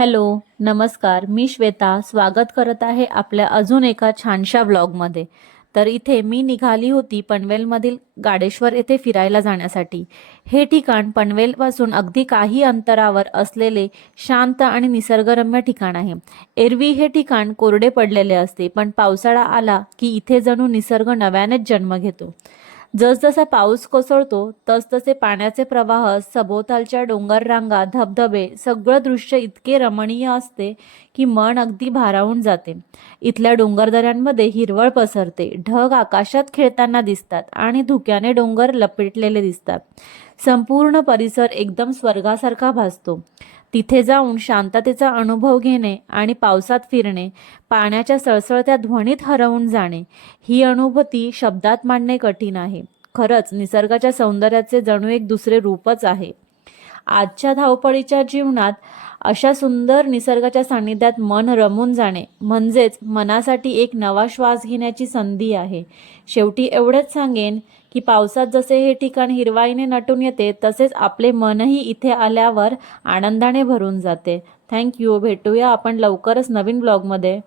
Hello नमस्कार. मी श्वेता. स्वागत करत आहे आपल्या अजून एका छानशा ब्लॉगमध्ये. तर इथे मी निघाली होती पनवेलमधील गाडेश्वर येथे फिरायला जाण्यासाठी. हे ठिकाण पनवेलपासून अगदी काही अंतरावर असलेले शांत आणि निसर्गरम्य ठिकाण आहे. एरवी हे ठिकाण कोरडे पडलेले असते पण पावसाळा आला की इथे जणू निसर्ग नव्यानेच जन्म घेतो. जसजसा पाऊस कोसळतो तसतसे पाण्याचे प्रवाह सभोवतालच्या डोंगर रांगा धबधबे सगळं दृश्य इतके रमणीय असते की मन अगदी भारावून जाते. इथल्या डोंगरदऱ्यांमध्ये हिरवळ पसरते ढग आकाशात खेळताना दिसतात आणि धुक्याने डोंगर लपेटलेले दिसतात. संपूर्ण परिसर एकदम स्वर्गासारखा भासतो. तिथे जाऊन शांततेचा अनुभव घेणे आणि पावसात फिरणे पाण्याच्या सळसळत्या ध्वनीत हरवून जाणे ही अनुभूती शब्दात मांडणे कठीण आहे. खरंच निसर्गाच्या सौंदर्याचे जणू एक दुसरे रूपच आहे. आजच्या धावपळीच्या जीवनात अशा सुंदर निसर्गाच्या सान्निध्यात मन रमून जाणे म्हणजेच मनासाठी एक नवा श्वास घेण्याची संधी आहे. शेवटी एवढंच सांगेन की पावसात जसे हे ठिकाण हिरवाईने नटून येते तसेच आपले मनही इथे आल्यावर आनंदाने भरून जाते. थँक्यू भेटूया आपण लवकरच नवीन ब्लॉगमध्ये.